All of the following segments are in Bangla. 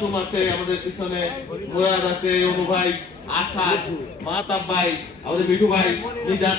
মাসুম আছে আমাদের পিছনে মুরাদ আছে, অনু ভাই, আসাদ, মাতাব ভাই, আমাদের মিঠু ভাই মিজান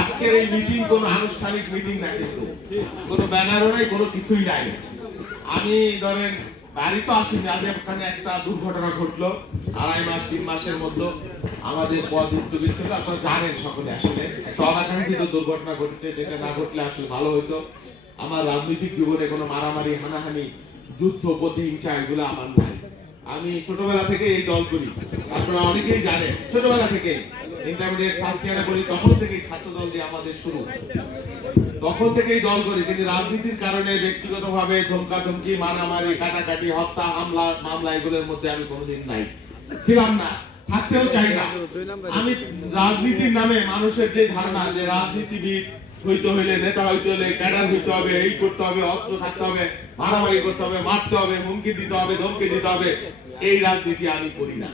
আজকের এই মিটিং কোনো আনুষ্ঠানিক মিটিং না কিন্তু। কোনো ব্যানারও নাই, কোনো কিছুই নাই। আমি ধরেন, বাড়ি তো আসিনি, আজ এখানে একটা দুর্ঘটনা ঘটলো, আড়াই মাস, তিন মাসের মধ্যে আমাদের পথ স্থগিত ছিল, আপনারা জানেন সকলে আসলে। একটা অনাকাঙ্ক্ষিত দুর্ঘটনা ঘটেছে, যেটা না ঘটলে আসলে ভালো হতো আমার রাজনৈতিক জীবনে কোনো মারামারি, হানাহানি, যুদ্ধ, প্রতিহিংসা, এগুলো আমার নাই। আমি ছোটবেলা থেকে এই দল করি। আপনারা অনেকেই জানেন, ছোটবেলা থেকে ফার্স্ট ইয়ারে বলি, তখন থেকেই ছাত্র দল দিয়ে আমাদের শুরু তখন থেকেই দল কিন্তু রাজনীতির কারণে ব্যক্তিগতভাবে ভাবে ধমকাধমকি, মারামারি, কাটাকাটি, হত্যা, হামলা, মামলা এগুলোর মধ্যে আমি কোনোদিন নাই। ছিলাম না, থাকতেও চাই না। আমি রাজনীতির নামে মানুষের যে ধারণা যে রাজনীতিবিদ হইতে হইলে নেতা হইতে হলে ক্যাডার হইতে হবে এই করতে হবে অস্ত্র থাকতে হবে মারামারি করতে হবে মারতে হবে হুমকি দিতে হবে ধমকি দিতে হবে এই রাজনীতি আমি করি না।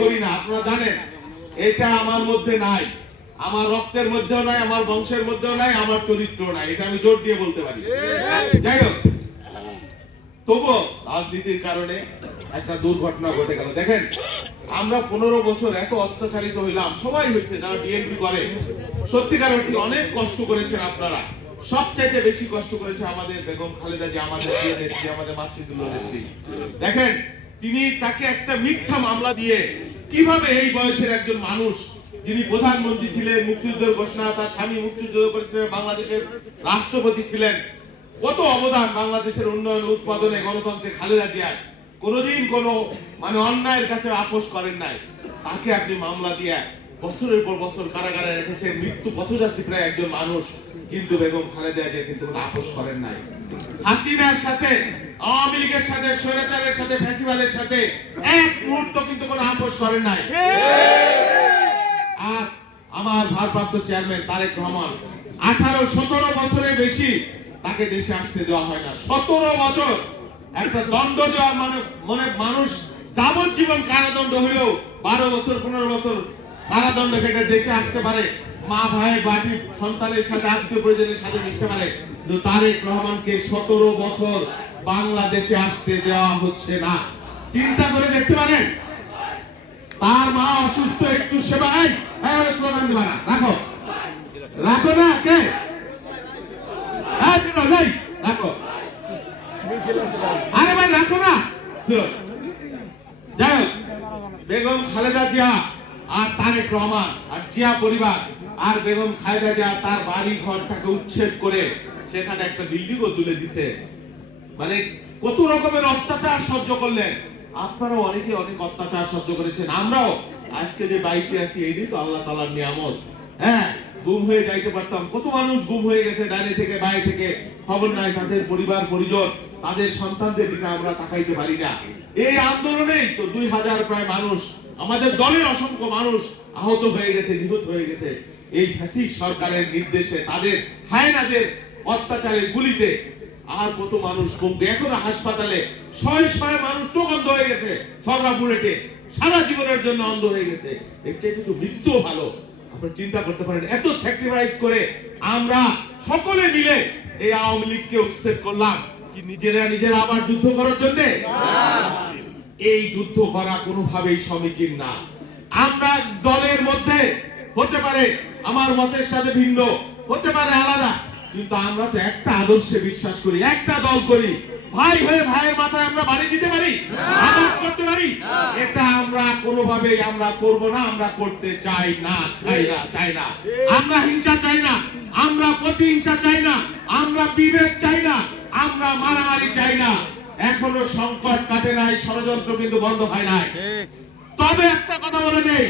করি না আপনারা জানেন এটা আমার মধ্যে নাই আমার রক্তের মধ্যেও নাই আমার বংশের মধ্যেও নাই আমার চরিত্র নাই এটা আমি জোর দিয়ে বলতে পারি। যাই হোক তবুও রাজনীতির কারণে একটা দুর্ঘটনা ঘটে গেল। দেখেন আমরা পনেরো বছর এত অত্যাচারিত হইলাম। সবাই হয়েছে যারা ডিএনপি করে। সত্যিকার অর্থে অনেক কষ্ট করেছেন আপনারা। সবচাইতে বেশি কষ্ট করেছে আমাদের বেগম খালেদা যে আমাদের নেত্রী আমাদের মাতৃতুল্য নেত্রী দেখেন, তিনি তাকে একটা মিথ্যা মামলা দিয়ে কীভাবে এই বয়সের একজন মানুষ, যিনি প্রধানমন্ত্রী ছিলেন মুক্তিযুদ্ধের ঘোষণা, তার স্বামী মুক্তিযুদ্ধ করেছিলেন বাংলাদেশের রাষ্ট্রপতি ছিলেন, কত অবদান বাংলাদেশের উন্নয়ন উৎপাদনে গণতন্ত্রে খালেদা জিয়ার। কোনোদিন কোনো মানে অন্যায়ের কাছে আপোষ করেন নাই। তাকে আপনি মামলা দিয়ে বছরের পর বছর কারাগারে রেখেছেন, মৃত্যু পথযাত্রী প্রায় একজন মানুষ, কিন্তু বেগম খালেদা জিয়া কিন্তু কোনো আপোষ করেন নাই। হাসিনার সাথে, আওয়ামী লীগের সাথে, স্বৈরাচারের সাথে, ফ্যাসিবাদের সাথে এক মুহূর্ত কিন্তু কোনো আপোষ করেন নাই। আর আমার ভারপ্রাপ্ত চেয়ারম্যান তারেক রহমান, আঠারো, সতেরো বছরের বেশি তাকে দেশে আসতে দেওয়া হয় না। সতেরো বছর একটা দণ্ড দেওয়ার মানে মনে মানুষ যাবজ্জীবন কারাদণ্ড হইলেও বারো বছর, পনেরো বছর কারাদণ্ড কেটে দেশে আসতে পারে। মা ভাই বাড়ি সন্তানের সাথে আত্মীয় পরিজনের সাথে মিশতে পারে। কিন্তু তারেক রহমানকে সতেরো বছর বাংলাদেশে আসতে দেওয়া হচ্ছে না। চিন্তা করে দেখতে পারেন, তার মা অসুস্থ, একটু সেবায়। হ্যাঁ না রাখো। রাখো না, কে? হ্যাঁ রাখো। আরে ভাই, রাখো না। যাই হোক, বেগম খালেদা জিয়া আর তারেক রহমান আর জিয়া পরিবার আর বেগম খালেদা জিয়া তার বাড়ি ঘর তাকে উচ্ছেদ করে সেখানে একটা বিল্ডিংও তুলে দিছে। মানে কত রকমের অত্যাচার সহ্য করলেন। আপনারাও অনেকে অনেক অত্যাচার সহ্য করেছেন। আমরাও আজকে যে বাইশে আছি এই তো আল্লাহ তালার নিয়ামত। হ্যাঁ গুম হয়ে যাইতে পারতাম। কত মানুষ গুম হয়ে গেছে ডানে থেকে বাই থেকে, খবর নাই, তাদের পরিবার, পরিজন। তাদের সন্তানদের দিকে আমরা তাকাইতে পারি না। এই আন্দোলনেই তো দুই হাজার প্রায় মানুষ, আমাদের দলের অসংখ্য মানুষ আহত হয়ে গেছে, নিহত হয়ে গেছে। এই ফ্যাসিস্ট সরকারের নির্দেশে, তাদের হায়নাদের অত্যাচারের গুলিতে আর কত মানুষ কমবে এখনও হাসপাতালে ছয় ছয় মানুষ চোখ অন্ধ হয়ে গেছে, সররা বুলেটে। সারা জীবনের জন্য অন্ধ হয়ে গেছে। এর চাইতে তো মৃত্যু ভালো। আপনারা চিন্তা করতে পারেন, এত স্যাক্রিফাইস করে আমরা সকলে মিলে এই আওয়ামী লীগকে উচ্ছেদ করলাম। নিজেরা নিজেরা আবার যুদ্ধ করার জন্য? এই যুদ্ধ করা কোনোভাবেই সমীচীন না। আমরা দলের মধ্যে হতে পারে আমার মতের সাথে ভিন্ন, হতে পারে আলাদা, কিন্তু আমরা তো একটা আদর্শে বিশ্বাস করি, একটা দল করি। ভাই হয়ে ভাইয়ের মাথায় আমরা বাড়ি দিতে পারি? আঘাত করতে পারি? এটা আমরা কোনোভাবেই আমরা করব না, আমরা করতে চাই না চাই না চাই না। আমরা হিংসা চাই না, আমরা প্রতিহিংসা চাই না, আমরা বিবেক চাই না। আমরা মারামারি চাই না। এখনও সংকট কাটে নাই ষড়যন্ত্র কিন্তু বন্ধ হয় নাই। তবে একটা কথা বলে দেই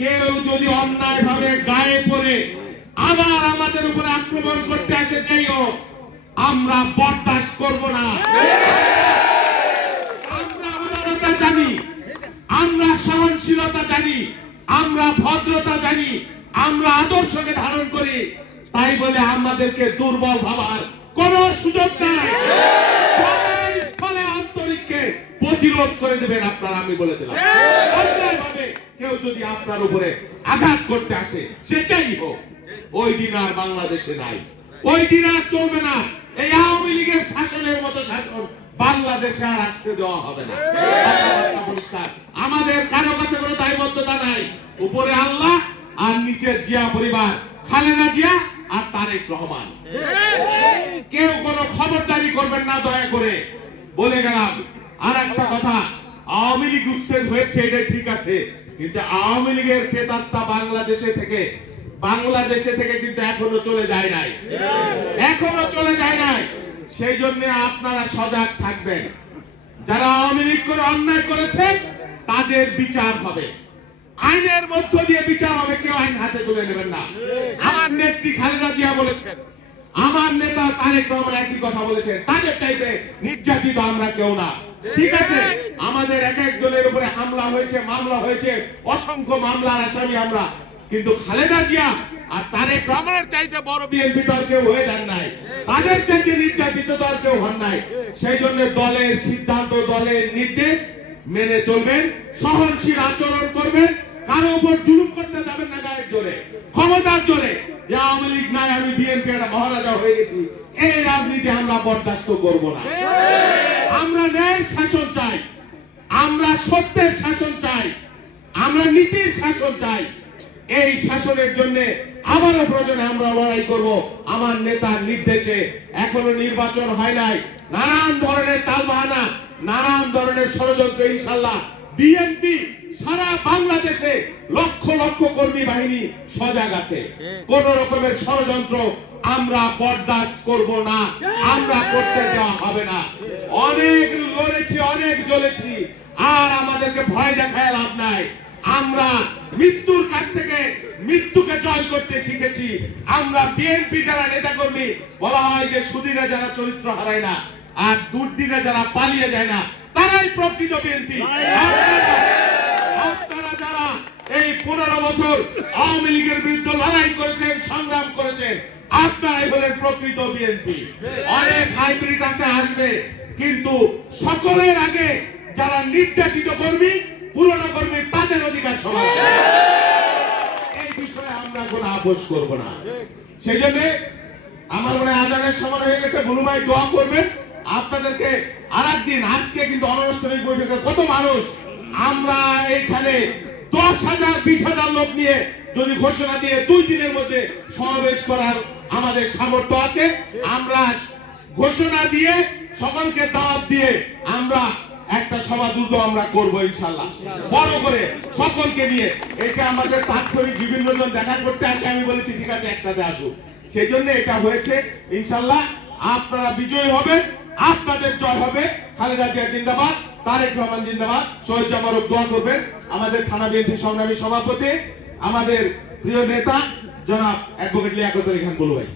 কেউ যদি অন্যায় ভাবে গায়ে পড়ে আবার আমাদের উপর আক্রমণ করতে আসে যেই হোক আমরা বরদাস্ত করব না। আমরা আমাদের জানি আমরা সহনশীলতা জানি আমরা ভদ্রতা জানি আমরা আদর্শকে ধারণ করি। তাই বলে আমাদেরকে দুর্বল ভাবার কোন সুযোগ নাই। ফলে আন্তরিককে প্রতিরোধ করে দেবেন আপনারা, আমি বলে দিলাম। কেউ যদি আপনার উপরে আঘাত করতে আসে সেটাই হোক, ওই দিন আর বাংলাদেশে নাই। ওই দিন আর চলবে না। এই আওয়ামী লীগের শাসনের মতো শাসন বাংলাদেশে আর আসতে দেওয়া হবে না। আমাদের কারও কাছে কোনো দায়বদ্ধতা নাই। উপরে আল্লাহ আর নিচে জিয়া পরিবার। খালেদা জিয়া তারেক রহমান। কেউ কোনো খবরদারি করবেন না দয়া করে। বলে গেলাম আর একটা কথা আওয়ামী লীগ উচ্ছেদ হয়েছে এটা ঠিক আছে। কিন্তু আওয়ামী লীগের প্রেতাত্মা বাংলাদেশে থেকে বাংলাদেশে থেকে কিন্তু এখনও চলে যায় নাই। এখনও চলে যায় নাই। সেই জন্য আপনারা সজাগ থাকবেন। যারা আওয়ামী লীগ করে অন্যায় করেছে তাদের বিচার হবে। আইনের মধ্য দিয়ে বিচার হবে কেউ আইন হাতে তুলে নেবেন না। আমার নেত্রী খালেদা জিয়া বলেছেন আমার নেতা তারেক রহমান একই কথা বলেছেন তাদের চাইতে নির্যাতিত আমরা কেউ না। ঠিক আছে? আমাদের এক একজনের উপরে হামলা হয়েছে মামলা হয়েছে অসংখ্য মামলার আসামি আমরা। কিন্তু খালেদা জিয়া আর তারেক রহমানের চাইতে বড় বিএনপি দল কেউ হয়ে যান নাই। তাদের চাইতে নির্যাতিত দল কেউ হন নাই। সেই জন্য দলের সিদ্ধান্ত দলের নির্দেশ মেনে চলবেন সহনশীল আচরণ করবেন কারও উপর জুলুম করতে যাবেন না গায়ের জোরে, ক্ষমতার জোরে। যে আওয়ামী লীগ নাই, আমি বিএনপি একটা মহারাজা হয়ে গেছি। এই রাজনীতি আমরা বরদাস্ত করব না। আমরা ন্যায়ের শাসন চাই। আমরা সত্যের শাসন চাই। আমরা নীতির শাসন চাই। এই শাসনের জন্য আবারও প্রয়োজনে আমরা লড়াই করব। আমার নেতার নির্দেশে এখনও নির্বাচন হয় নাই। নানান ধরনের তালবাহানা, নানান ধরনের ষড়যন্ত্র ইনশাল্লাহ। বিএনপি সারা বাংলাদেশে লক্ষ লক্ষ কর্মী বাহিনী সজাগ আছে। কোন রকমের ষড়যন্ত্র আমরা বরদাস্ত করব না আমরা করতে দেওয়া হবে না। অনেক লড়েছি অনেক জ্বলেছি আর আমাদেরকে ভয় দেখায় লাভ নাই। আমরা মৃত্যুর কাছ থেকে মৃত্যুকে জয় করতে শিখেছি। আমরা বিএনপি যারা নেতা কর্মী বলা হয় যে সুদিনে যারা চরিত্র হারায় না আর দুর্দিনে যারা পালিয়ে যায় না তারাই প্রকৃত বিএনপি। এই পনেরো বছর আওয়ামী লীগের বিরুদ্ধে লড়াই করেছেন, সংগ্রাম করেছেন। আপনারাই হলেন প্রকৃত বিএনপি। অনেক হাইব্রিড আছে, আসবে। কিন্তু সকলের আগে যারা নির্যাতিত কর্মী, পুরনো কর্মী, তাদের অধিকার সমান। এই বিষয়ে আমরা কোনো আপোষ করব না। সেই জন্য আমার মনে আজানের সময় হয়ে গেছে। গুরু ভাই দোয়া করবেন। আপনাদেরকে আর একদিন আজকে কিন্তু অনানুষ্ঠানিক বৈঠকে কত মানুষ, আমরা এইখানে দশ হাজার, বিশ হাজার লোক নিয়ে যদি ঘোষণা দিয়ে দুই দিনের মধ্যে সমাবেশ করার আমাদের সামর্থ্য আছে, আমরা ঘোষণা দিয়ে, সকলকে দাওয়াত দিয়ে আমরা একটা সভা দ্রুত আমরা করব ইনশাল্লাহ বড় করে সকলকে নিয়ে। এটা আমাদের তাৎক্ষণিক বিভিন্ন জন দেখা করতে আসে, আমি বলেছি, ঠিক আছে, একসাথে আসুক সেই জন্য এটা হয়েছে ইনশাল্লাহ আপনারা বিজয়ী হবে আপনাদের জয় হবে। খালেদা জিয়া জিন্দাবাদ। তারেক রহমান জিন্দাবাদ। শহীদ জামারক দোয়া করবেন। আমাদের থানা বিএনপি সংগ্রামী সভাপতি, আমাদের প্রিয় নেতা, জনাব অ্যাডভোকেট লিয়াকত আলী খান বলু ভাই।